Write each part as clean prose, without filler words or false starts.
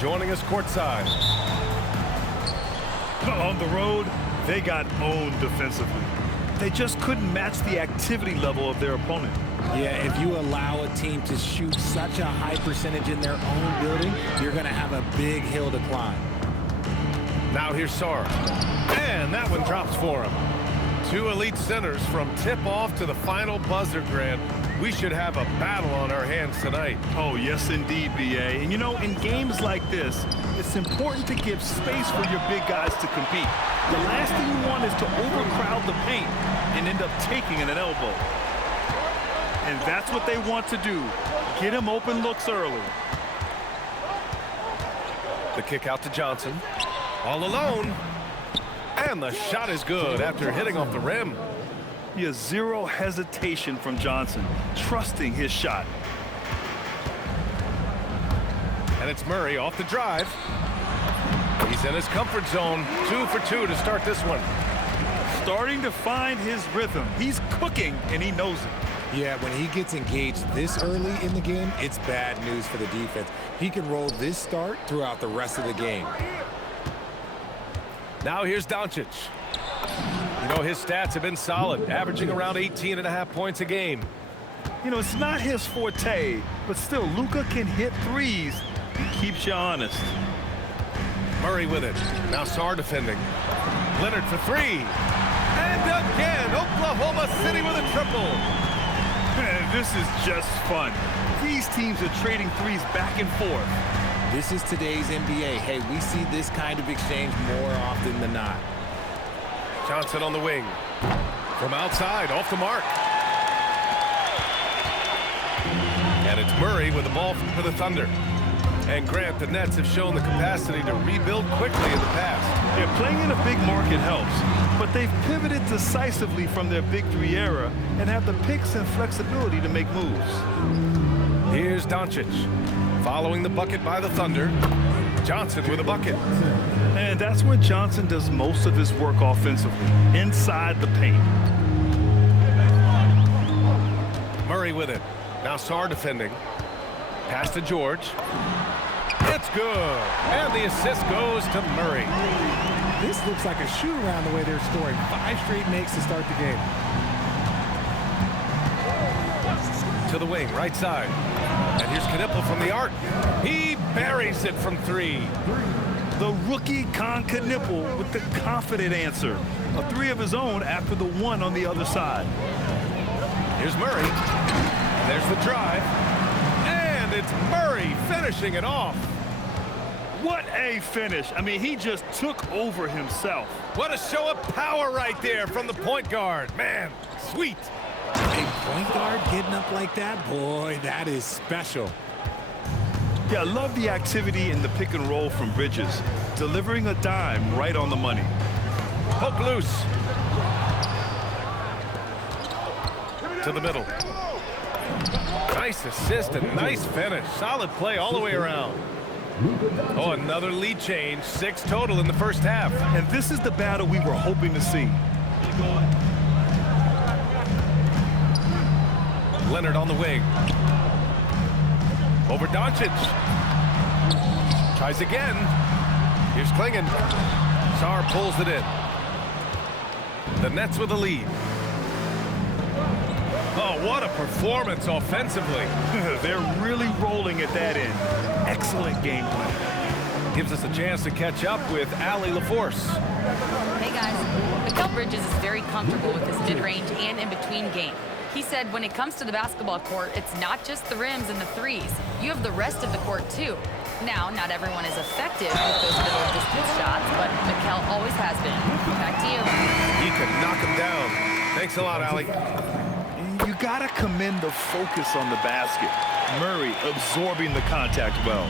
joining us courtside. On the road, they got owned defensively. They just couldn't match the activity level of their opponent. Yeah, if you allow a team to shoot such a high percentage in their own building, you're going to have a big hill to climb. Now here's Sarr. And that one drops for him. Two elite centers from tip-off to the final buzzer, Grant. We should have a battle on our hands tonight. Oh, yes, indeed, B.A. And, you know, in games like this, it's important to give space for your big guys to compete. The last thing you want is to overcrowd the paint and end up taking an elbow. And that's what they want to do. Get him open looks early. The kick out to Johnson. All alone. And the shot is good after hitting off the rim. He has zero hesitation from Johnson, trusting his shot. And it's Murray off the drive. He's in his comfort zone. 2 for 2 to start this one. Starting to find his rhythm. He's cooking, and he knows it. Yeah, when he gets engaged this early in the game, it's bad news for the defense. He can roll this start throughout the rest of the game. Now here's Doncic. You know, his stats have been solid, averaging around 18.5 points a game. You know, it's not his forte, but still, Luka can hit threes. He keeps you honest. Murray with it. Now Sarr defending. Leonard for three. And again, Oklahoma City with a triple. Man, this is just fun. These teams are trading threes back and forth. This is today's NBA. Hey, we see this kind of exchange more often than not. Johnson on the wing. From outside, off the mark. And it's Murray with the ball for the Thunder. And Grant, the Nets have shown the capacity to rebuild quickly in the past. Yeah, playing in a big market helps, but they've pivoted decisively from their Big Three era and have the picks and flexibility to make moves. Here's Doncic. Following the bucket by the Thunder. Johnson with a bucket. And that's where Johnson does most of his work offensively, inside the paint. Murray with it. Now Sarr defending. Pass to George. It's good. And the assist goes to Murray. This looks like a shoot-around the way they're scoring. 5 straight makes to start the game. To the wing, right side. And here's Knipple from the arc. He buries it from 3. The rookie Knipple with the confident answer. A 3 of his own after the 1 on the other side. Here's Murray. There's the drive. And it's Murray finishing it off. What a finish. I mean, he just took over himself. What a show of power right there from the point guard. Man, sweet. A point guard getting up like that? Boy, that is special. Yeah, I love the activity in the pick and roll from Bridges, delivering a dime right on the money. Poke loose. To the middle. Nice assist and nice finish. Solid play all the way around. Oh, another lead change. 6 total in the first half. And this is the battle we were hoping to see. Leonard on the wing. Over Doncic. Tries again. Here's Klingon. Sarr pulls it in. The Nets with the lead. Oh, what a performance offensively. They're really rolling at that end. Excellent game plan. Gives us a chance to catch up with Allie LaForce. Hey guys, Mikal Bridges is very comfortable with his mid-range and in-between game. He said when it comes to the basketball court, it's not just the rims and the threes. You have the rest of the court too. Now, not everyone is effective with those middle distance shots, but Mikal always has been. Back to you. He can knock him down. Thanks a lot, Allie. You gotta commend the focus on the basket. Murray absorbing the contact well.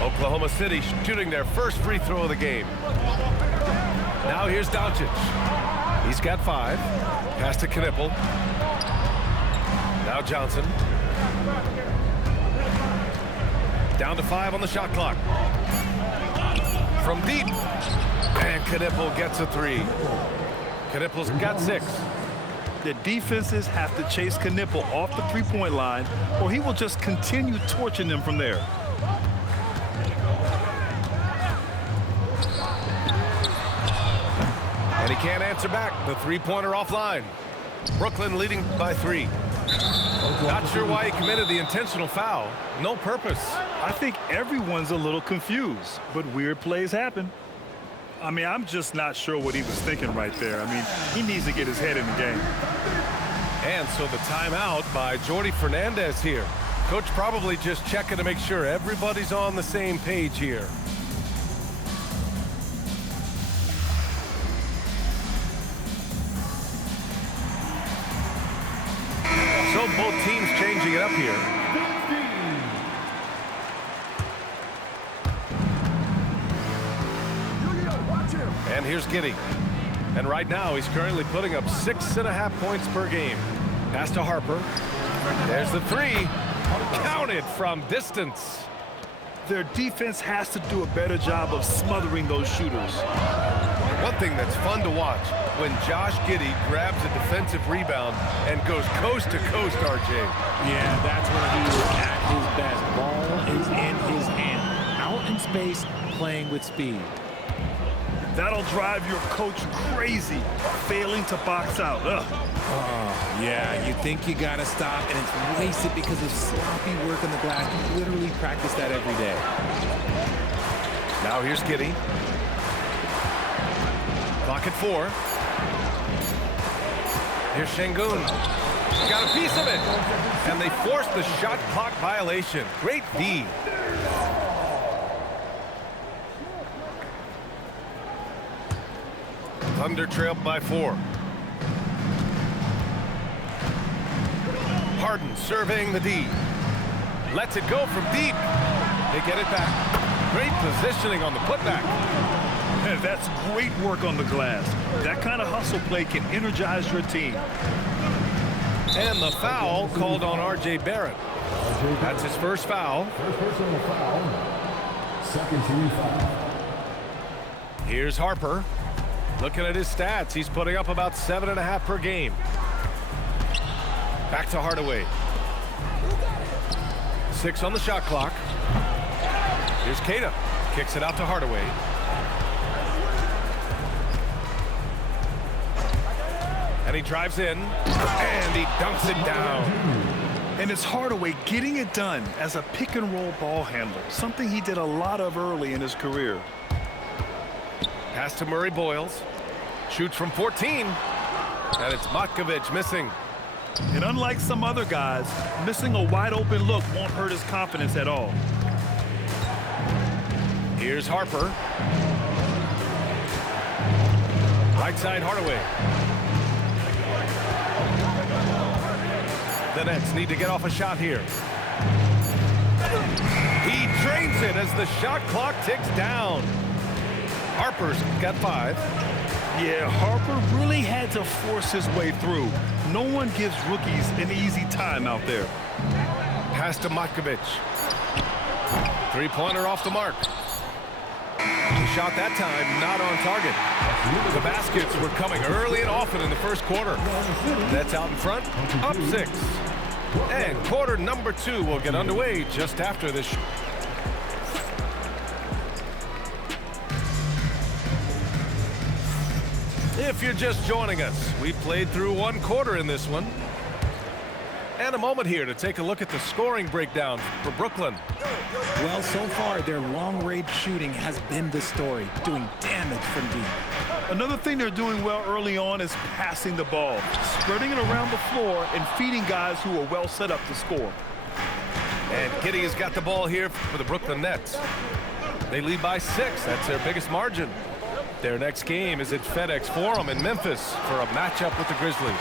Oklahoma City shooting their first free throw of the game. Now here's Doncic. He's got 5. Pass to Knipple. Now Johnson. Down to 5 on the shot clock. From deep. And Knipple gets a 3. Knipple's got 6. The defenses have to chase Knipple off the three-point line, or he will just continue torching them from there. can't answer back. The three-pointer offline. Brooklyn leading by 3. Not sure why he committed the intentional foul. No purpose. I think everyone's a little confused, but weird plays happen. I mean, I'm just not sure what he was thinking right there. I mean, he needs to get his head in the game. And so the timeout by Jordi Fernandez here. Coach probably just checking to make sure everybody's on the same page here. So both teams changing it up here. And here's Giddey. And right now he's currently putting up 6.5 points per game. Pass to Harper. There's the 3. Counted from distance. Their defense has to do a better job of smothering those shooters. One thing that's fun to watch, when Josh Giddey grabs a defensive rebound and goes coast to coast, RJ. Yeah, that's when he is at his best. Ball is in his hand. Out in space, playing with speed. That'll drive your coach crazy, failing to box out. Ugh. Oh, yeah, you think you got to stop, and it's wasted because of sloppy work on the glass. You literally practice that every day. Now here's Giddey. Clock at 4. Here's Şengün. Got a piece of it. And they forced the shot clock violation. Great D. Thunder trailed by 4. Harden surveying the D. Lets it go from deep. They get it back. Great positioning on the putback. And that's great work on the glass. That kind of hustle play can energize your team. And the foul called on R.J. Barrett. That's his first foul. First personal foul. Second team foul. Here's Harper. Looking at his stats, he's putting up about 7.5 per game. Back to Hardaway. 6 on the shot clock. Here's Keita. Kicks it out to Hardaway. And he drives in, and he dunks it down. And it's Hardaway getting it done as a pick-and-roll ball handler, something he did a lot of early in his career. Pass to Murray Boyles. Shoots from 14. And it's Matkovic missing. And unlike some other guys, missing a wide-open look won't hurt his confidence at all. Here's Harper. Right side Hardaway. The Nets need to get off a shot here. He drains it as the shot clock ticks down. Harper's got 5. Yeah, Harper really had to force his way through. No one gives rookies an easy time out there. Pass to Matkovic. Three-pointer off the mark. Shot that time, not on target. The baskets were coming early and often in the first quarter. Nets out in front, up 6. And quarter number 2 will get underway just after this. If you're just joining us, we played through 1 quarter in this one. And a moment here to take a look at the scoring breakdown for Brooklyn. Well, so far, their long-range shooting has been the story, doing damage from deep. Another thing they're doing well early on is passing the ball, spreading it around the floor and feeding guys who are well set up to score. And Giddey has got the ball here for the Brooklyn Nets. They lead by 6. That's their biggest margin. Their next game is at FedEx Forum in Memphis for a matchup with the Grizzlies.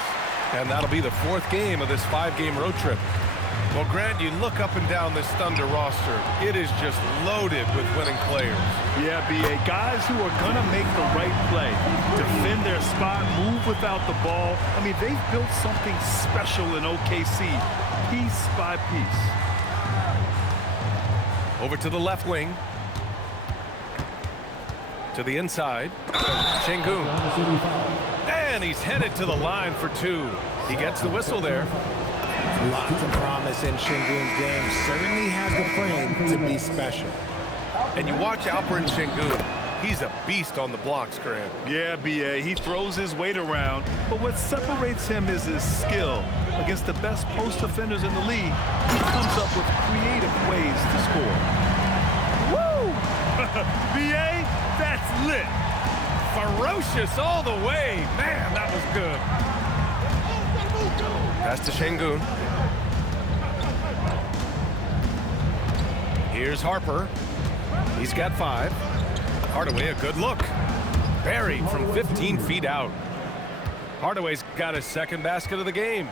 And that'll be the 4th game of this 5-game road trip. Well, Grant, you look up and down this Thunder roster. It is just loaded with winning players. Yeah, B.A. Guys who are going to make the right play, defend their spot, move without the ball. I mean, they've built something special in OKC, piece by piece. Over to the left wing. To the inside. Şengün. And he's headed to the line for 2. He gets the whistle there. Lots of promise in Şengün's game. Certainly has the frame to be special. And you watch Alperen Şengün. He's a beast on the blocks, Grant. Yeah, B.A., he throws his weight around, but what separates him is his skill. Against the best post defenders in the league, he comes up with creative ways to score. Woo! B.A., that's lit. Ferocious all the way. Man, that was good. Pass to Şengün. Here's Harper. He's got 5. Hardaway, a good look. Buried from 15 feet out. Hardaway's got his second basket of the game.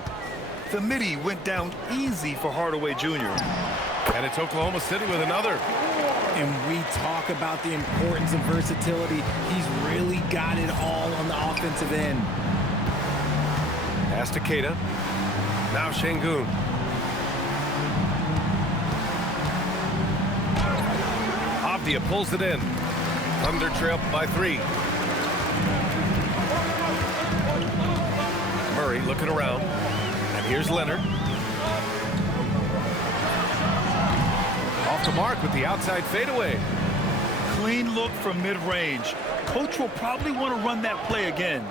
The midi went down easy for Hardaway Jr. And it's Oklahoma City with another. And we talk about the importance of versatility. He's really got it all on the offensive end. Pass to Keita. Now Şengün. Avdia pulls it in. Thunder trail by 3. Murray looking around. And here's Leonard. Off the mark with the outside fadeaway. Clean look from mid-range. Coach will probably want to run that play again.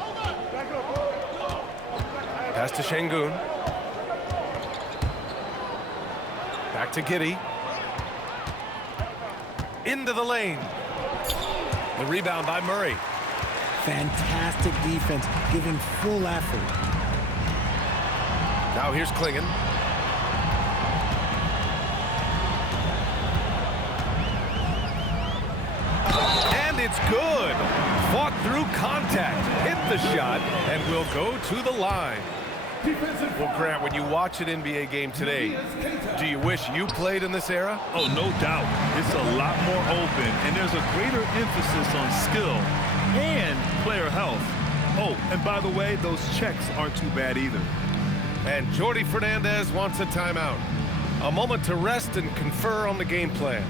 Pass to Şengün. Back to Giddey. Into the lane. The rebound by Murray. Fantastic defense, giving full effort. Now here's Klingon. And it's good. Fought through contact, hit the shot, and will go to the line. Well, Grant, when you watch an NBA game today, do you wish you played in this era? Oh, no doubt. It's a lot more open, and there's a greater emphasis on skill and player health. Oh, and by the way, those checks aren't too bad either. And Jordi Fernandez wants a timeout. A moment to rest and confer on the game plan.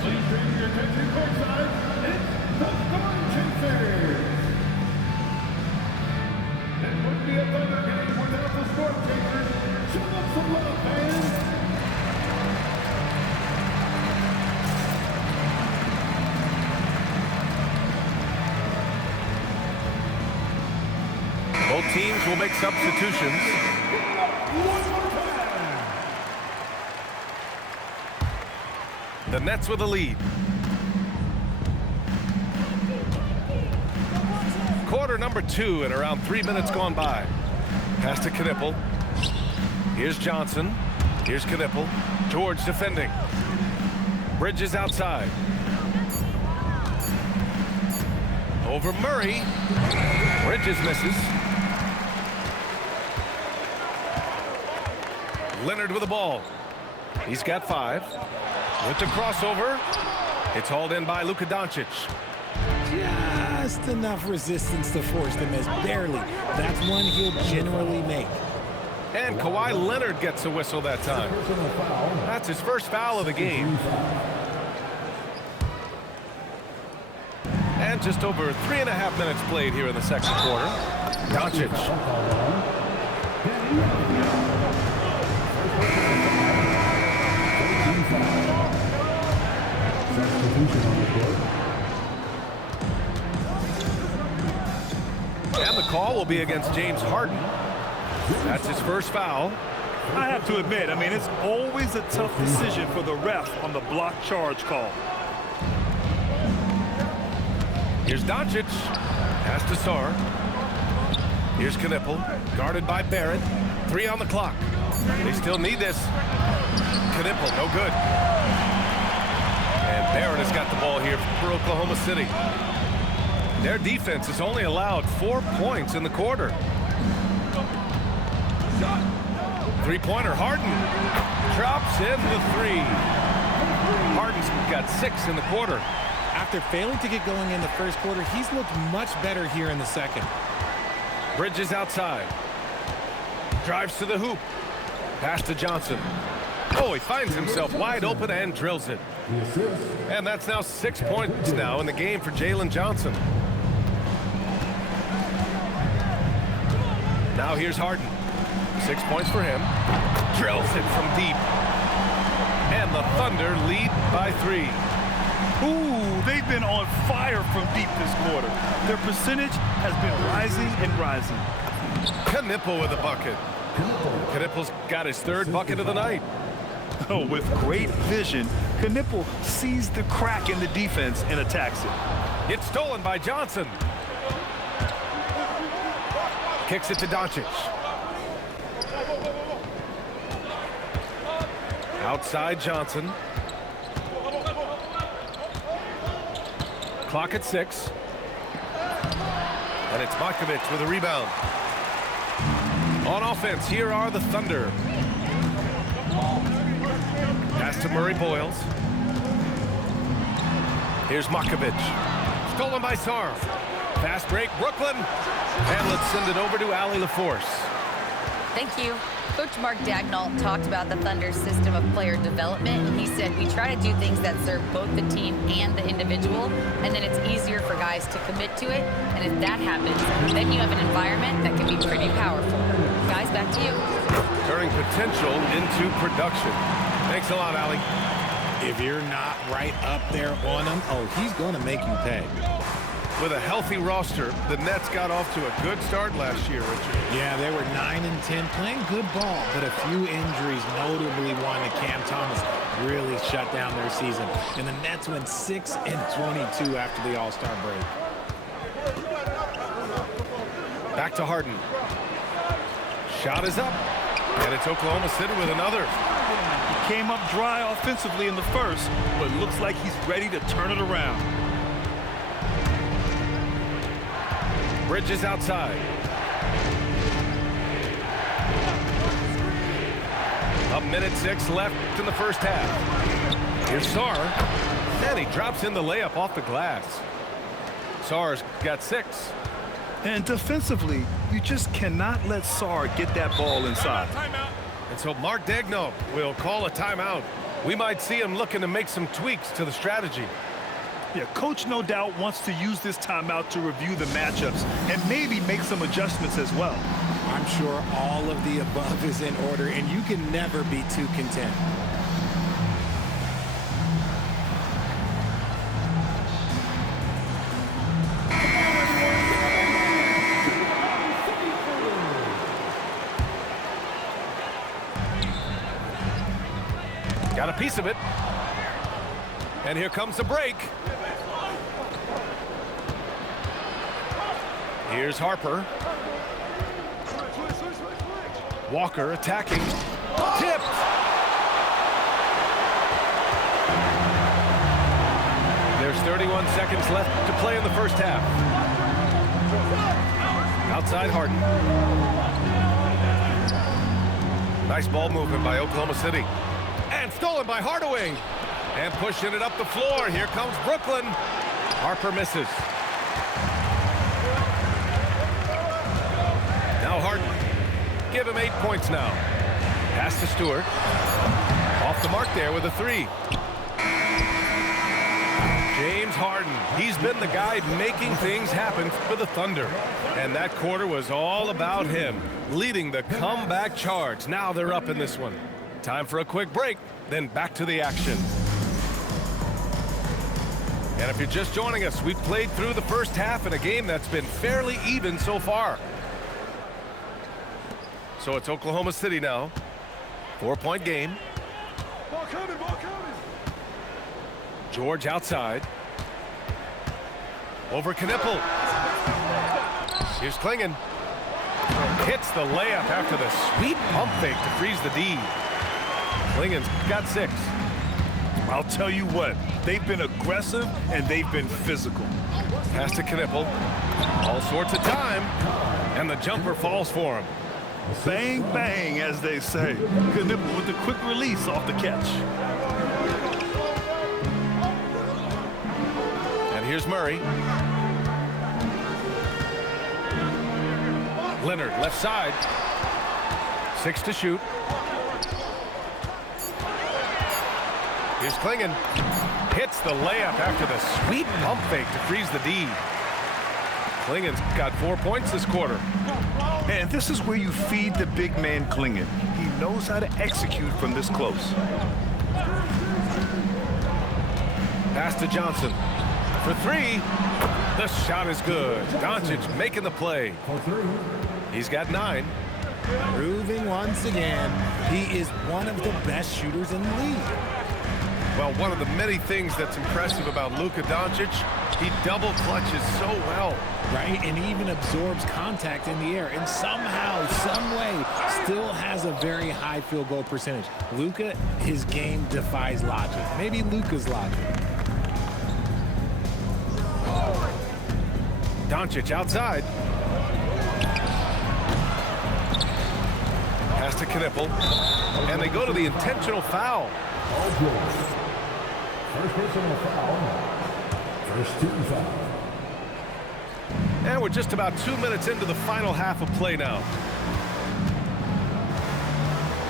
Please bring your attention courtside. It's the Storm Chasers. It would be a Thunder game without the Storm Chasers. Show them some love, fans. Both teams will make substitutions. The Nets with a lead. Quarter number 2 and around 3 minutes gone by. Pass to Knipple. Here's Johnson. Here's Knipple. George defending. Bridges outside. Over Murray. Bridges misses. Leonard with the ball. He's got 5. With the crossover. It's hauled in by Luka Doncic. Just enough resistance to force the miss, barely. That's one he'll generally make. And Kawhi Leonard gets a whistle that time. That's his first foul of the game. And just over 3.5 minutes played here in the second quarter. Doncic. And the call will be against James Harden. That's his first foul. I have to admit, I mean, it's always a tough decision for the ref on the block charge call. Here's Doncic. Pass to Sarr. Here's Knipple. Guarded by Barrett. 3 on the clock. They still need this. Knipple, no good. And Barrett has got the ball here for Oklahoma City. Their defense has only allowed 4 points in the quarter. Three-pointer, Harden. Drops in the 3. Harden's got 6 in the quarter. After failing to get going in the first quarter, he's looked much better here in the second. Bridges outside. Drives to the hoop. Pass to Johnson. Oh, he finds himself wide open and drills it. And that's now 6 points now in the game for Jalen Johnson. Now here's Harden. 6 points for him. Drills it from deep. And the Thunder lead by 3. Ooh, they've been on fire from deep this quarter. Their percentage has been rising and rising. Knipple with a bucket. Knipple's got his 3rd bucket of the night. Oh, with great vision, Knipple sees the crack in the defense and attacks it. It's stolen by Johnson. Kicks it to Doncic. Outside Johnson. Clock at 6. And it's Markovic with a rebound. On offense, here are the Thunder. Pass to Murray Boyles. Here's Markovic. Stolen by Sarr. Fast break, Brooklyn. And let's send it over to Allie LaForce. Thank you. Coach Mark Daigneault talked about the Thunder's system of player development. He said, we try to do things that serve both the team and the individual, and then it's easier for guys to commit to it. And if that happens, then you have an environment that can be pretty powerful. Guys, back to you. Turning potential into production. Thanks a lot, Allie. If you're not right up there on him, oh, he's going to make you pay. With a healthy roster, the Nets got off to a good start last year, Richard. Yeah, they were 9-10, playing good ball, but a few injuries, notably one to Cam Thomas, really shut down their season. And the Nets went 6-22 after the All-Star break. Back to Harden. Shot is up, and it's Oklahoma City with another. He came up dry offensively in the first, but looks like he's ready to turn it around. Bridges outside. A minute 6 left in the first half. Here's Sarr. And he drops in the layup off the glass. Sarr's got 6. And defensively, you just cannot let Sarr get that ball inside. And so Mark Daigneault will call a timeout. We might see him looking to make some tweaks to the strategy. Yeah, Coach no doubt wants to use this timeout to review the matchups and maybe make some adjustments as well. I'm sure all of the above is in order, and you can never be too content. Got a piece of it. And here comes the break. Here's Harper. Walker attacking. Tipped. There's 31 seconds left to play in the first half. Outside Harden. Nice ball movement by Oklahoma City. And stolen by Hardaway. And pushing it up the floor. Here comes Brooklyn. Harper misses. Now Harden. Give him 8 points now. Pass to Stewart. Off the mark there with a 3. James Harden. He's been the guy making things happen for the Thunder. And that quarter was all about him, leading the comeback charge. Now they're up in this one. Time for a quick break, then back to the action. And if you're just joining us, we've played through the first half in a game that's been fairly even so far. So it's Oklahoma City now. 4-point game. Ball coming, ball coming. George outside. Over Knipple. Here's Klingon. Hits the layup after the sweet pump fake to freeze the D. Klingon's got 6. I'll tell you what, they've been aggressive and they've been physical. Pass to Knipple. All sorts of time. And the jumper falls for him. Bang, bang, as they say. Knipple with the quick release off the catch. And here's Murray. Leonard, left side. 6 to shoot. Here's Klingon. Hits the layup after the sweet pump fake to freeze the D. Klingon's got 4 points this quarter. And this is where you feed the big man Klingon. He knows how to execute from this close. Pass to Johnson. For three. The shot is good. Doncic making the play. He's got 9. Proving once again, he is one of the best shooters in the league. Well, one of the many things that's impressive about Luka Doncic, he double clutches so well. Right, and even absorbs contact in the air, and somehow, some way, still has a very high field goal percentage. Luka, his game defies logic. Maybe Luka's logic. Doncic outside. Pass to Knippel. And they go to the intentional foul. First personal foul. First team foul. And we're just about 2 minutes into the final half of play now.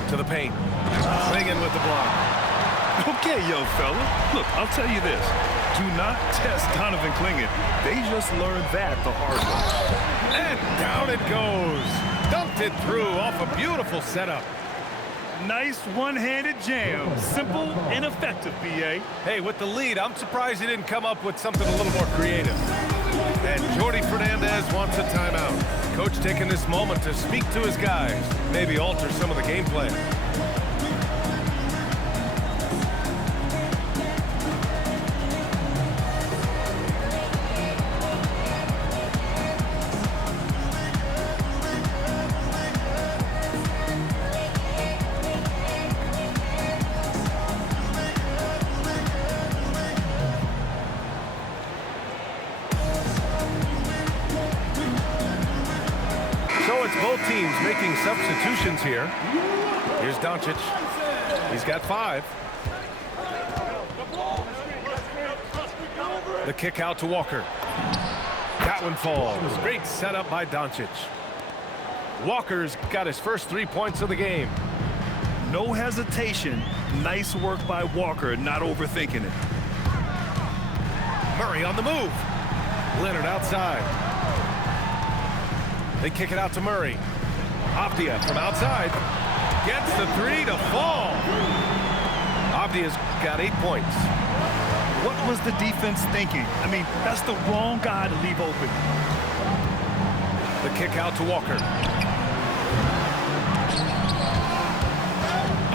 To the paint. Swinging with the block. Okay, young fella. Look, I'll tell you this. Do not test Donovan Clingan. They just learned that the hard way. And down it goes. Dunked it through off a beautiful setup. Nice one-handed jam. Simple and effective, B.A. Hey, with the lead, I'm surprised he didn't come up with something a little more creative. And Jordi Fernandez wants a timeout. Coach taking this moment to speak to his guys, maybe alter some of the game plan. Both teams making substitutions here. Here's Doncic. He's got 5. The kick out to Walker. That one falls. Great setup by Doncic. Walker's got his first 3 points of the game. No hesitation. Nice work by Walker, not overthinking it. Murray on the move. Leonard outside. They kick it out to Murray. Avdia from outside. Gets the 3 to fall. Avdia's got 8 points. What was the defense thinking? I mean, that's the wrong guy to leave open. The kick out to Walker.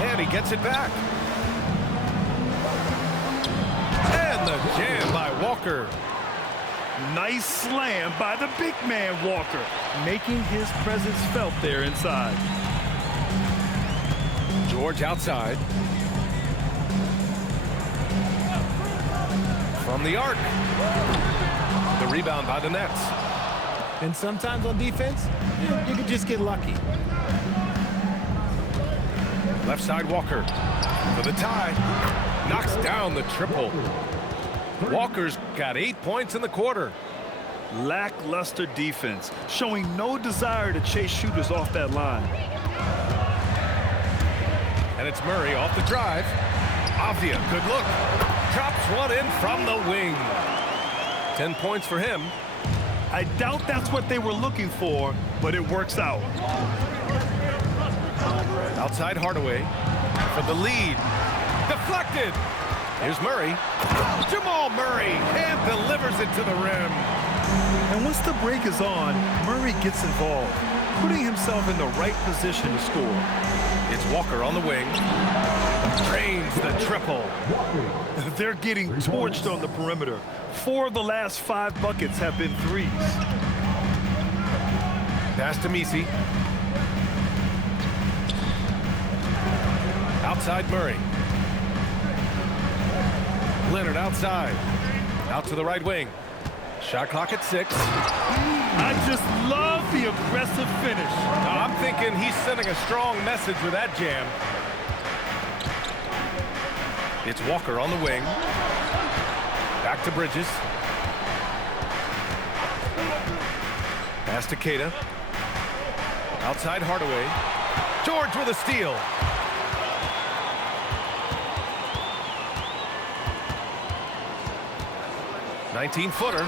And he gets it back. And the jam by Walker. Nice slam by the big man Walker, making his presence felt there inside. George outside. From the arc. The rebound by the Nets. And sometimes on defense, you could just get lucky. Left side Walker for the tie. Knocks down the triple. Walker's got 8 points in the quarter. Lackluster defense, showing no desire to chase shooters off that line. And it's Murray off the drive. Avdia, good look. Drops one in from the wing. 10 points for him. I doubt that's what they were looking for, but it works out. Outside Hardaway for the lead. Deflected. Here's Murray. Jamal Murray hand delivers it to the rim. And once the break is on, Murray gets involved, putting himself in the right position to score. It's Walker on the wing. Drains the triple. They're getting torched on the perimeter. 4 of the last 5 buckets have been threes. Pass to Misi. Outside Murray. Leonard outside. Out to the right wing. Shot clock at 6. I just love the aggressive finish. I'm thinking he's sending a strong message with that jam. It's Walker on the wing. Back to Bridges. Pass to Queta. Outside Hardaway. George with a steal. $19-footer.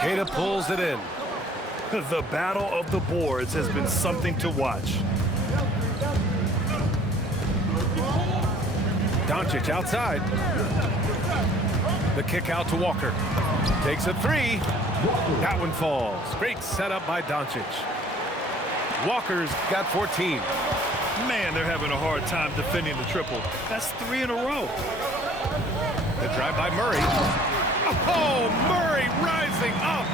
Queta pulls it in. The battle of the boards has been something to watch. Doncic outside. The kick out to Walker. Takes a three. That one falls. Great setup by Doncic. Walker's got 14. Man, they're having a hard time defending the triple. That's 3 in a row. The drive by Murray. Oh, Murray rising up.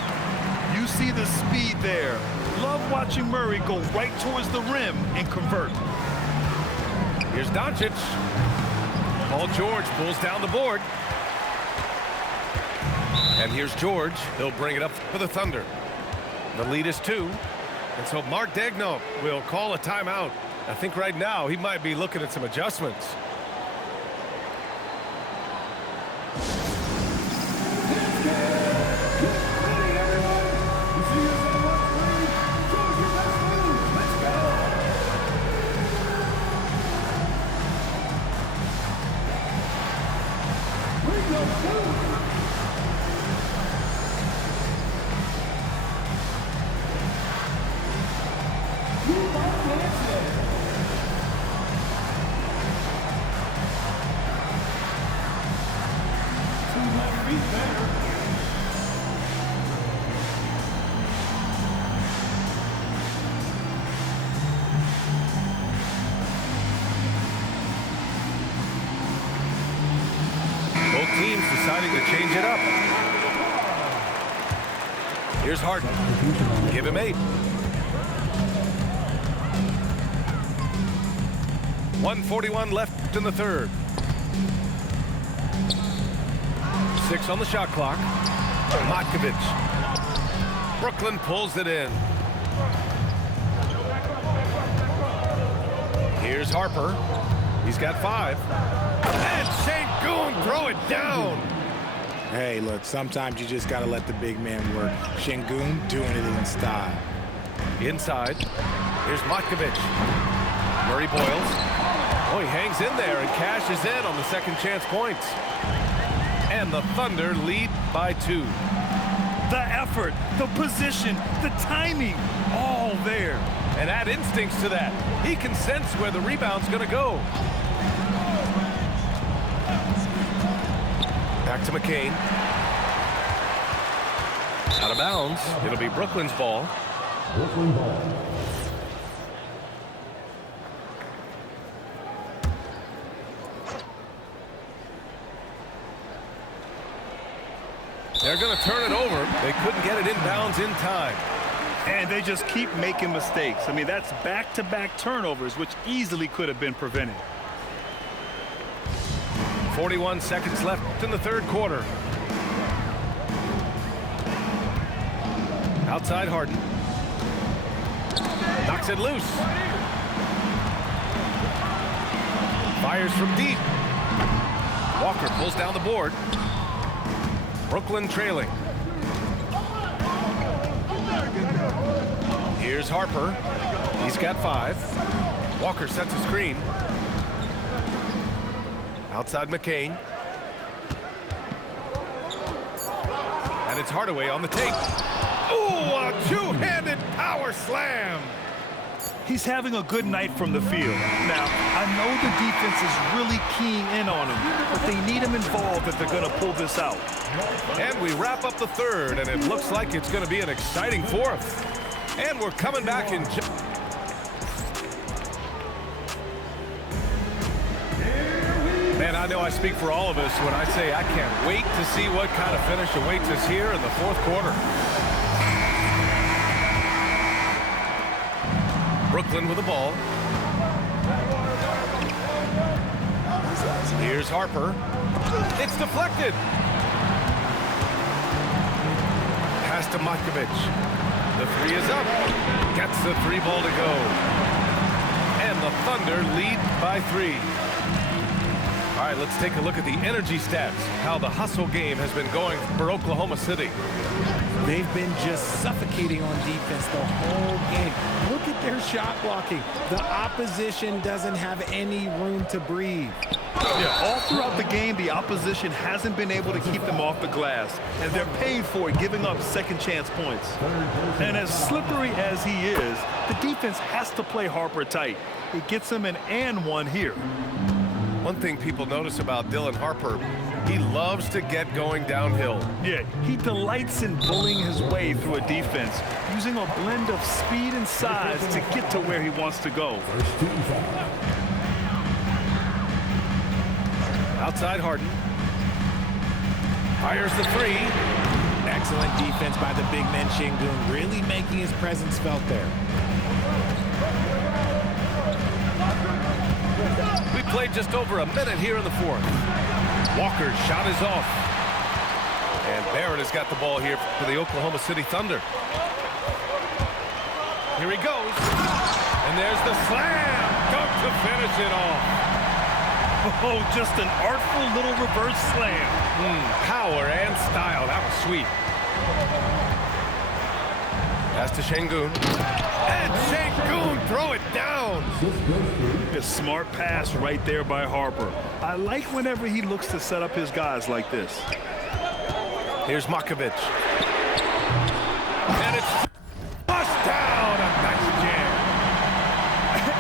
You see the speed there. Love watching Murray go right towards the rim and convert. Here's Doncic. Paul George pulls down the board. And here's George. He'll bring it up for the Thunder. The lead is 2. And so Mark Daigneault will call a timeout. I think right now he might be looking at some adjustments. Both teams deciding to change it up. Here's Harden. Give him 8. 1:41 left in the third. 6 on the shot clock. Matkovic. Brooklyn pulls it in. Here's Harper. He's got 5. And Sengun throw it down. Hey, look, sometimes you just got to let the big man work. Sengun doing it in style. Inside. Here's Matkovic. Murray boils. Oh, he hangs in there and cashes in on the second chance points. And the Thunder lead by 2. The effort, the position, the timing, all there. And add instincts to that. He can sense where the rebound's going to go. Back to McCain. Out of bounds. It'll be Brooklyn's ball. Brooklyn ball. They're going to turn it over. They couldn't get it inbounds in time. And they just keep making mistakes. I mean, that's back-to-back turnovers, which easily could have been prevented. 41 seconds left in the third quarter. Outside Harden. Knocks it loose. Fires from deep. Walker pulls down the board. Brooklyn trailing. Here's Harper. He's got 5. Walker sets a screen. Outside McCain. And it's Hardaway on the take. Ooh, a two-handed power slam. He's having a good night from the field. Now, I know the defense is really keying in on him, but they need him involved if they're going to pull this out. And we wrap up the third, and it looks like it's going to be an exciting fourth. And we're coming back in. Man, I know I speak for all of us when I say I can't wait to see what kind of finish awaits us here in the fourth quarter. Brooklyn with the ball. Here's Harper. It's deflected. Pass to Matkovic. The 3 is up. Gets the 3 ball to go. And the Thunder lead by 3. All right, let's take a look at the energy stats, how the hustle game has been going for Oklahoma City. They've been just suffocating on defense the whole game. Look at their shot blocking. The opposition doesn't have any room to breathe. Yeah, all throughout the game, the opposition hasn't been able to keep them off the glass, and they're paying for it, giving up second chance points. And as slippery as he is, the defense has to play Harper tight. It gets him an and one here. One thing people notice about Dylan Harper, He loves to get going downhill. Yeah, he delights in bullying his way through a defense, using a blend of speed and size to get to where he wants to go. Outside Harden. Fires the three. Excellent defense by the big man Şengün, really making his presence felt there. We played just over a minute here in the fourth. Walker's shot is off. And Barrett has got the ball here for the Oklahoma City Thunder. Here he goes. And there's the slam dunk to finish it off. Oh, just an artful little reverse slam. Power and style. That was sweet. Pass to Şengün. And Şengün throw it down. A smart pass right there by Harper. I like whenever he looks to set up his guys like this. Here's Makovic. And it's flushed down. A nice jam.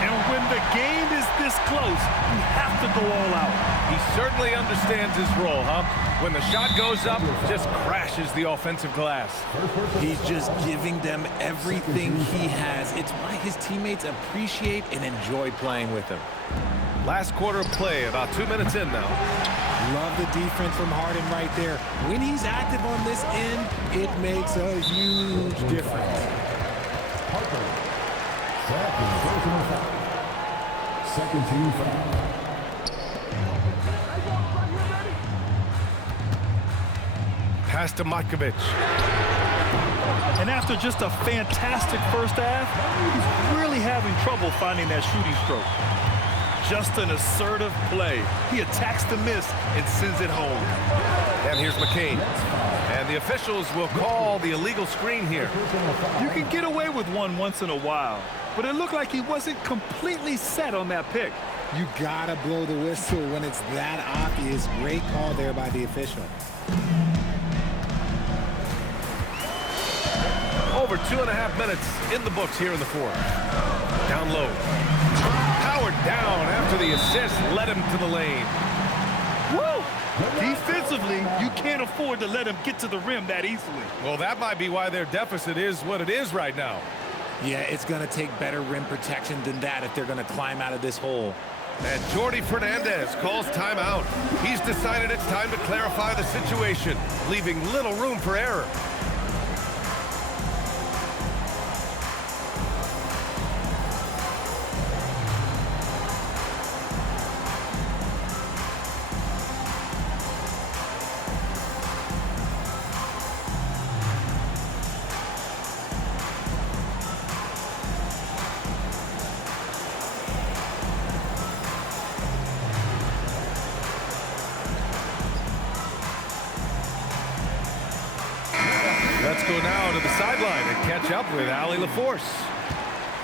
And when the game is this close, you have to go all out. He certainly understands his role, huh? When the shot goes up, just crashes the offensive glass. He's just giving them everything he has. It's why his teammates appreciate and enjoy playing with him. Last quarter of play, about 2 minutes in now. Love the defense from Harden right there. When he's active on this end, it makes a huge difference. Second team foul. Pass to Makovic. And after just a fantastic first half, he's really having trouble finding that shooting stroke. Just an assertive play. He attacks the miss and sends it home. And here's McCain. And the officials will call the illegal screen here. You can get away with one once in a while, but it looked like he wasn't completely set on that pick. You gotta blow the whistle when it's that obvious. Great call there by the official. Over 2.5 minutes in the books here in the fourth. Down low. Powered down after the assist led him to the lane. Woo! Defensively, you can't afford to let him get to the rim that easily. Well, that might be why their deficit is what it is right now. Yeah, it's gonna take better rim protection than that if they're gonna climb out of this hole. And Jordi Fernandez calls timeout. He's decided it's time to clarify the situation, leaving little room for error. Let's go now to the sideline and catch up with Allie LaForce.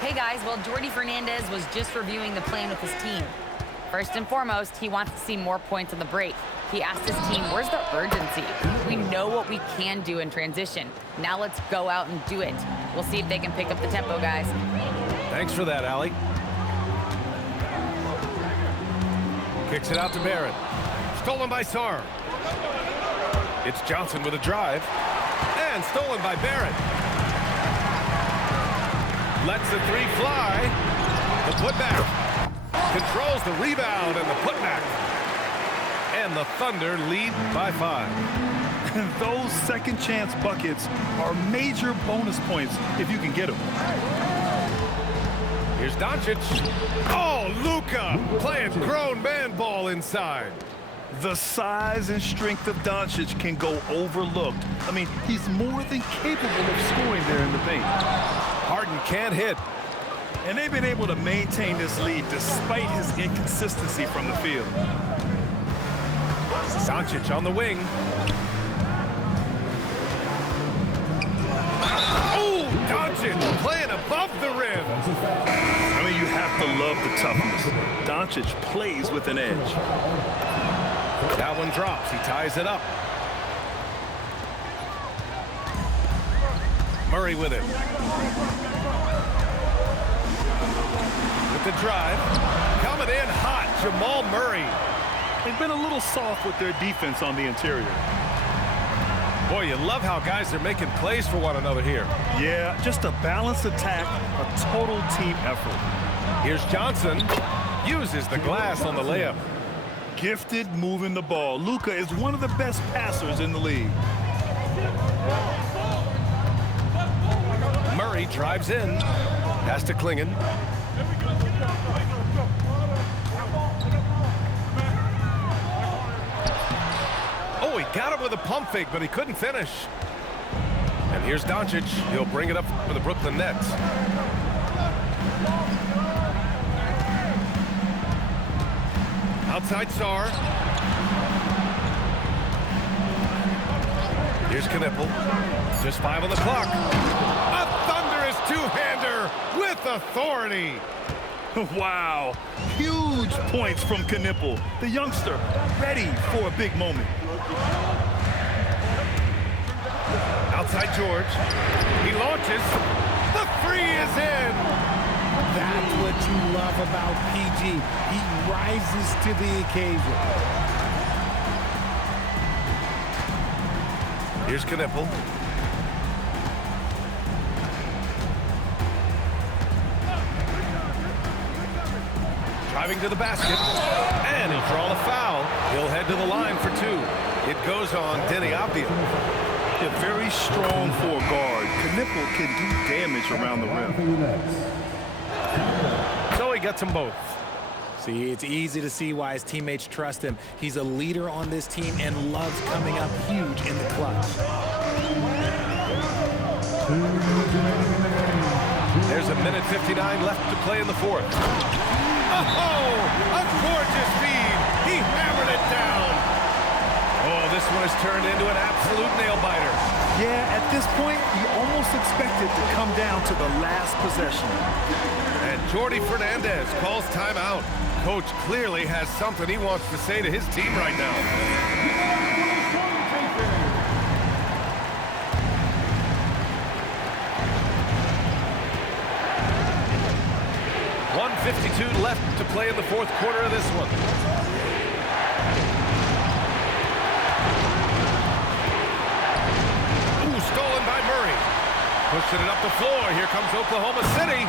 Hey guys, well, Jordi Fernandez was just reviewing the plan with his team. First and foremost, he wants to see more points on the break. He asked his team, where's the urgency? We know what we can do in transition. Now let's go out and do it. We'll see if they can pick up the tempo, guys. Thanks for that, Allie. Kicks it out to Barrett. Stolen by Sarr. It's Johnson with a drive. And stolen by Barrett. Lets the three fly. The putback. Controls the rebound and the putback. And the Thunder lead by 5. Those second chance buckets are major bonus points if you can get them. Here's Doncic. Oh, Luka playing grown man ball inside. The size and strength of Doncic can go overlooked. I mean, he's more than capable of scoring there in the paint. Harden can't hit. And they've been able to maintain this lead despite his inconsistency from the field. Doncic on the wing. Oh, Doncic playing above the rim. I mean, you have to love the toughness. Doncic plays with an edge. That one drops. He ties it up. Murray with it. With the drive. Coming in hot, Jamal Murray. They've been a little soft with their defense on the interior. Boy, you love how guys are making plays for one another here. Yeah, just a balanced attack, a total team effort. Here's Johnson. Uses the glass on the layup. Gifted moving the ball. Luka is one of the best passers in the league. Murray drives in. Pass to Klingen. Oh, he got him with a pump fake, but he couldn't finish. And here's Doncic. He'll bring it up for the Brooklyn Nets. Outside Sarr. Here's Knipple. Just 5 on the clock. A thunderous two-hander with authority. Wow. Huge points from Knipple. The youngster ready for a big moment. Outside George. He launches. The three is in. That's what you love about PG. He rises to the occasion. Here's Knipple. Driving to the basket. And he'll draw the foul. He'll head to the line for 2. It goes on Denny Avdia. They're very strong for a guard. Knipple can do damage around the rim. So he gets them both. See, it's easy to see why his teammates trust him. He's a leader on this team and loves coming up huge in the clutch. There's a minute 59 left to play in the fourth. Oh, a gorgeous feed. He hammered it down. Oh, this one has turned into an absolute nail-biter. Yeah, at this point, you almost expect it to come down to the last possession. And Jordi Fernandez calls timeout. Coach clearly has something he wants to say to his team right now. .152 left to play in the fourth quarter of this one. Ooh, stolen by Murray. Pushing it up the floor. Here comes Oklahoma City.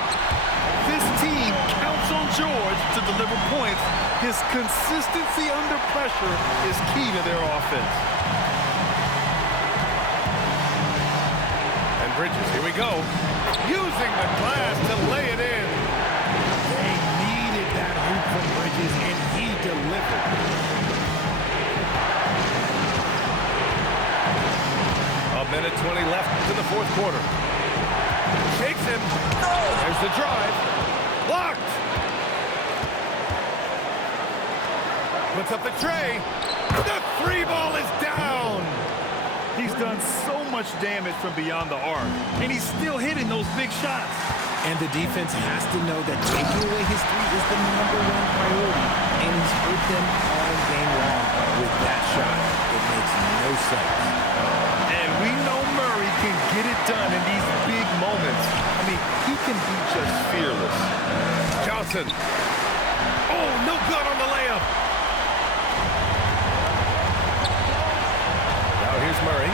This team counts on George to deliver points. His consistency under pressure is key to their offense. And Bridges, here we go. Using the glass to lay it in. They needed that hoop from Bridges, and he delivered. A minute 20 left in the fourth quarter. Takes him. There's the drive. Blocked. Puts up the tray. The three ball is down. He's done so much damage from beyond the arc, and he's still hitting those big shots. And the defense has to know that taking away his three is the #1 priority, and he's hurt them all game long with that shot. It makes no sense. And we know Murray can get it done in these big moments. I mean, he can be just fearless. Johnson. Oh, no good on the layup. Now here's Murray.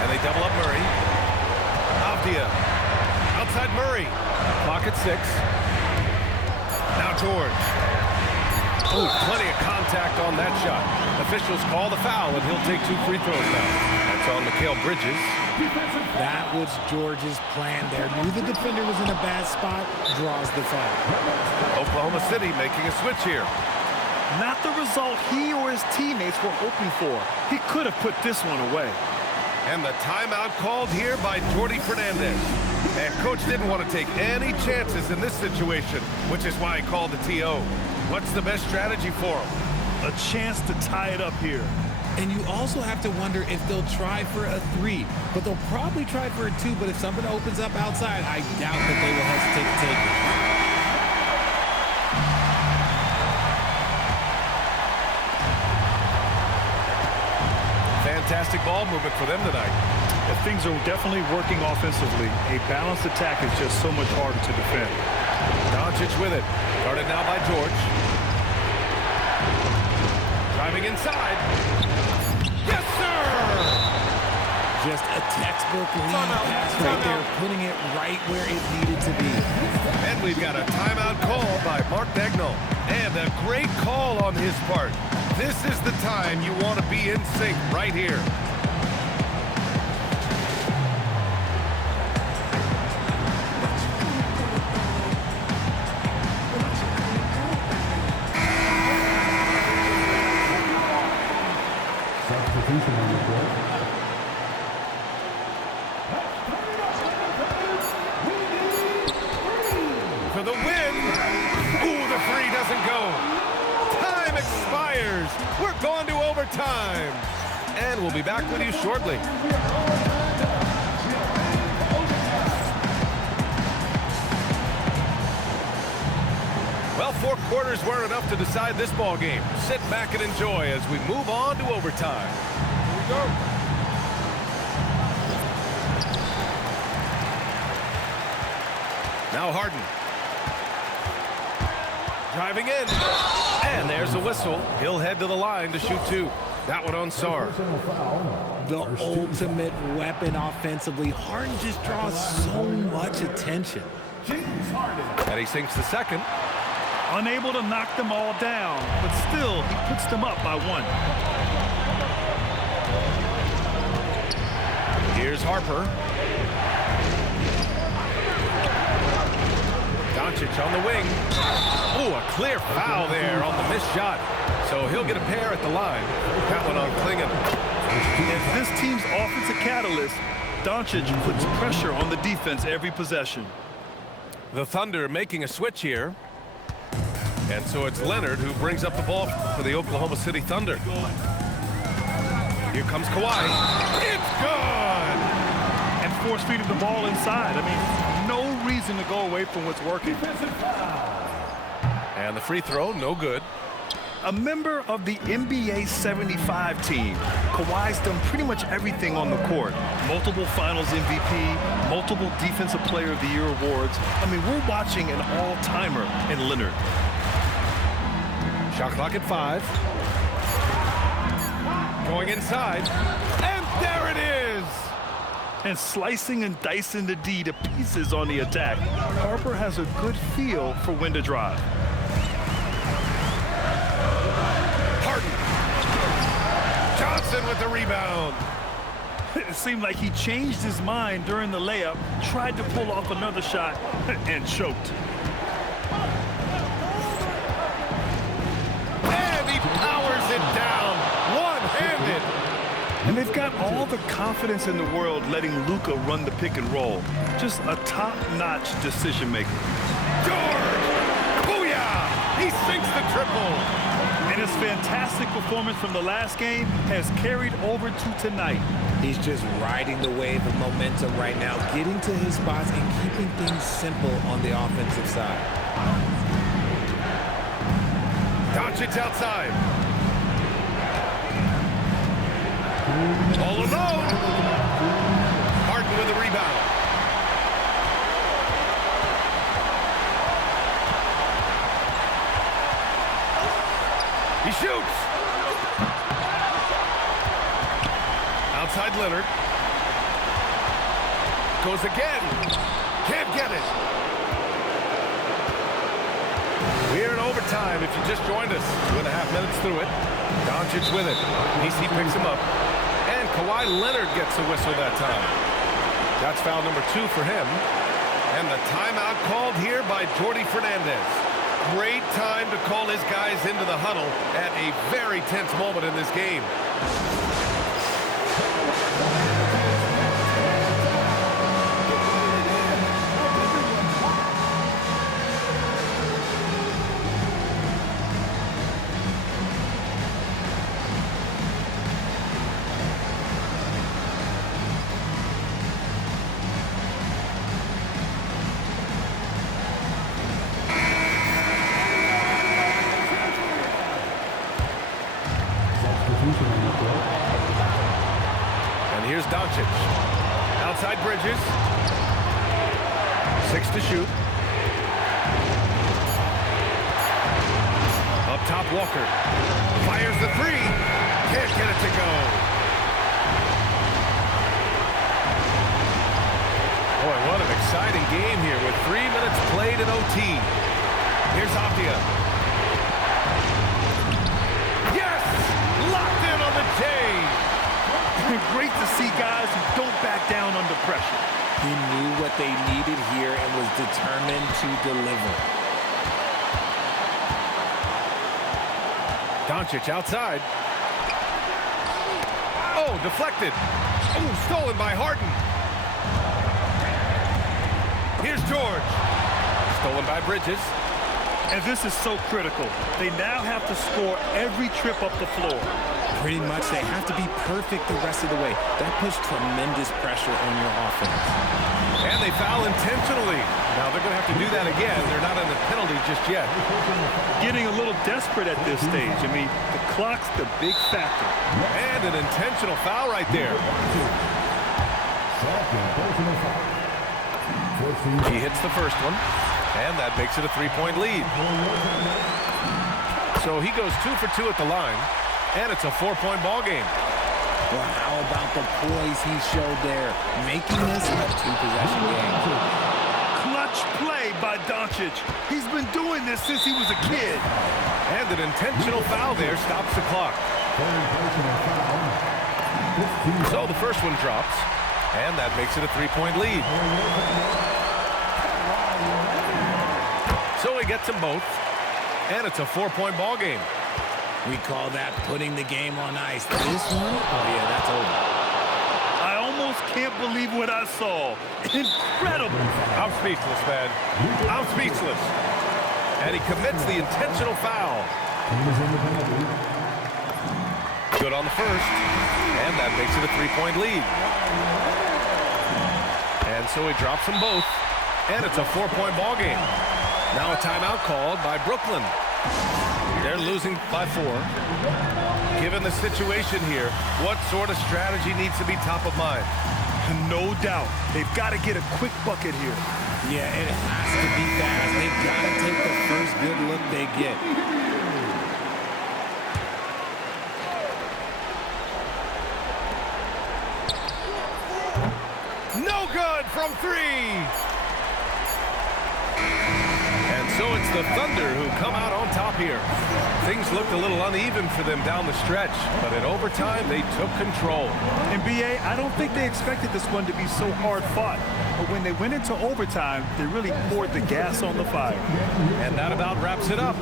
And they double up Murray. Avdia. Outside Murray. Clock at 6. Now George. Oh, plenty of contact on that shot. Officials call the foul, and he'll take 2 free throws now. That's on Mikal Bridges. That was George's plan there. Knew the defender was in a bad spot, draws the foul. Oklahoma City making a switch here. Not the result he or his teammates were hoping for. He could have put this one away. And the timeout called here by Jordi Fernandez. And Coach didn't want to take any chances in this situation, which is why he called the TO. What's the best strategy for him? A chance to tie it up here. And you also have to wonder if they'll try for a 3. But they'll probably try for a 2. But if something opens up outside, I doubt that they will hesitate to take it. Fantastic ball movement for them tonight. If things are definitely working offensively, a balanced attack is just so much harder to defend. Doncic with it. Guarded now by George. Driving inside. Yes, sir! Just a textbook lead pass right there, putting it right where it needed to be. And we've got a timeout call by Mark Dagnall. And a great call on his part. This is the time you want to be in sync right here. Substitution on the court. For the win. Ooh, the three doesn't go. Time expires. We're going to overtime. And we'll be back with you shortly. Well, 4 quarters weren't enough to decide this ball game. Sit back and enjoy as we move on to overtime. Here we go. Now Harden. Driving in. And there's a whistle. He'll head to the line to shoot 2. That one on Sarr. The ultimate weapon offensively. Harden just draws so much attention. And he sinks the second. Unable to knock them all down, but still, he puts them up by 1. Here's Harper. Doncic on the wing. Oh, a clear foul there on the missed shot. So he'll get a pair at the line. That one on Klingon. As this team's offensive catalyst, Doncic puts pressure on the defense every possession. The Thunder making a switch here. And so it's Leonard who brings up the ball for the Oklahoma City Thunder. Here comes Kawhi. It's good! And force-feeding the ball inside. I mean, no reason to go away from what's working. And the free throw, no good. A member of the NBA 75 team, Kawhi's done pretty much everything on the court. Multiple Finals MVP, multiple Defensive Player of the Year awards. I mean, we're watching an all-timer in Leonard. Shot clock at 5. Going inside. And there it is! And slicing and dicing the D to pieces on the attack. Harper has a good feel for when to drive. Harden. Johnson with the rebound. It seemed like he changed his mind during the layup, tried to pull off another shot, and choked. Powers it down, one-handed. And they've got all the confidence in the world letting Luka run the pick and roll. Just a top-notch decision maker. George! Booyah! He sinks the triple. And his fantastic performance from the last game has carried over to tonight. He's just riding the wave of momentum right now, getting to his spots and keeping things simple on the offensive side. Doncic outside. All alone. Harden with the rebound. He shoots. Outside Leonard. Goes again. Can't get it. We're in overtime if you just joined us. 2.5 minutes through it. Doncic with it. PC picks him up. And Kawhi Leonard gets a whistle that time. That's foul number 2 for him. And the timeout called here by Jordi Fernandez. Great time to call his guys into the huddle at a very tense moment in this game. And here's Doncic. Outside Bridges. 6 to shoot. top, Walker. Fires the three. Can't get it to go. Boy, what an exciting game here with 3 minutes played in OT. Here's Apia. Yes! Locked in on the J. Great to see guys who don't back down under pressure. He knew what they needed here and was determined to deliver. Doncic outside. Oh, deflected. Oh, stolen by Harden. Here's George. Stolen by Bridges. And this is so critical. They now have to score every trip up the floor. Pretty much they have to be perfect the rest of the way. That puts tremendous pressure on your offense. And they foul intentionally. Now they're going to have to do that again. They're not in the penalty just yet. Getting a little desperate at this stage. I mean, the clock's the big factor. And an intentional foul right there. He hits the first one, and that makes it a three-point lead. So he goes 2 for 2 at the line, and it's a 4-point ball game. Well, how about the poise he showed there, making this a 2-possession game. Clutch play by Doncic. He's been doing this since he was a kid. And an intentional foul there stops the clock. So the first one drops, and that makes it a 3-point lead. So he gets them both, and it's a 4-point ball game. We call that putting the game on ice. This one, oh yeah, that's over. I almost can't believe what I saw. Incredible. I'm speechless, man. I'm speechless. And he commits the intentional foul. Good on the first, and that makes it a 3-point lead. And so he drops them both, and it's a 4-point ball game. Now a timeout called by Brooklyn. They're losing by 4. Given the situation here, what sort of strategy needs to be top of mind? No doubt. They've got to get a quick bucket here. Yeah, it has to be fast. They've got to take the first good look they get. No good from 3. And so it's the Thunder who come out on top here. Things looked a little uneven for them down the stretch, but in overtime, they took control. NBA, I don't think they expected this one to be so hard-fought. But when they went into overtime, they really poured the gas on the fire. And that about wraps it up.